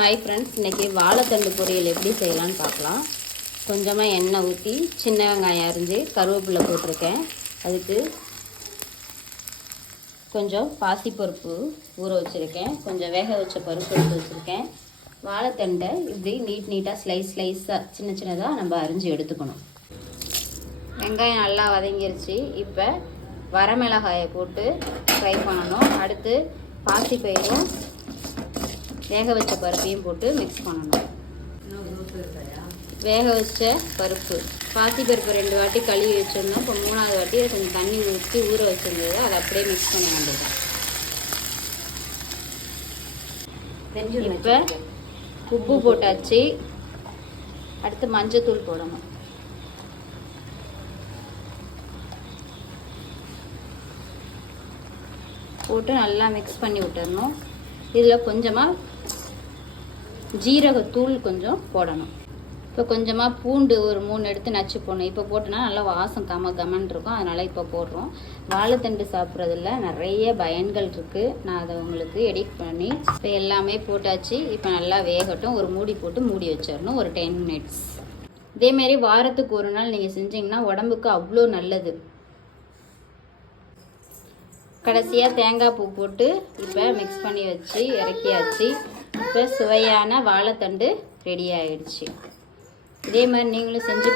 Hi friends, இன்றைக்கி வாழைத்தண்டு பொரியல் எப்படி செய்யலான்னு பார்க்கலாம். கொஞ்சமாக எண்ணெய் ஊற்றி சின்ன வெங்காயம் அரிஞ்சு கருவேப்பிலை போட்டிருக்கேன். அதுக்கு கொஞ்சம் பாசிப்பருப்பு ஊற வச்சுருக்கேன், கொஞ்சம் வேக வச்ச பருப்பு எடுத்து வச்சுருக்கேன். வாழைத்தண்டை இப்படி நீட்டாக ஸ்லைஸாக சின்னதாக நம்ம அரிஞ்சு எடுத்துக்கணும். வெங்காயம் நல்லா வதங்கிருச்சு. இப்போ வரமிளகாயை போட்டு ஃப்ரை பண்ணணும். அடுத்து பாசிப்பயிரும் வேக வச்ச பருப்பையும் போட்டு மிக்ஸ் பண்ணணும். வேக வச்ச பருப்பு பாசிப்பருப்பு 2 வாட்டி கழுவி வச்சிருந்தோம். இப்போ 3வது வாட்டி கொஞ்சம் தண்ணி ஊற்றி ஊற வச்சுருந்தது, அதை அப்படியே மிக்ஸ் பண்ண வேண்டியது. இப்போ உப்பு போட்டாச்சு. அடுத்து மஞ்சத்தூள் போடணும். போட்டு நல்லா மிக்ஸ் பண்ணி விட்டுறணும். இதில் கொஞ்சமாக ஜீரகத்தூள் கொஞ்சம் போடணும். இப்போ கொஞ்சமாக பூண்டு ஒரு 3 எடுத்து நச்சு போடணும். இப்போ போட்டோன்னா நல்லா வாசம் கமன் இருக்கும், அதனால் இப்போ போடுறோம். வாழைத்தண்டு சாப்பிட்றதுல நிறைய பயன்கள் இருக்குது. நான் அதை உங்களுக்கு எடிட் பண்ணி இப்போ எல்லாமே போட்டாச்சு. இப்போ நல்லா வேகட்டும். ஒரு மூடி போட்டு மூடி வச்சிடணும் ஒரு 10 மினிட்ஸ். இதேமாரி வாரத்துக்கு ஒரு நாள் நீங்கள் செஞ்சிங்கன்னா உடம்புக்கு அவ்வளோ நல்லது. கடைசியாக தேங்காய் பூ போட்டு இப்போ மிக்ஸ் பண்ணி வச்சு இறக்கியாச்சு. இப்போ சுவையான வாழைத்தண்டு ரெடி ஆகிடுச்சு. இதே மாதிரி நீங்களும் செஞ்சு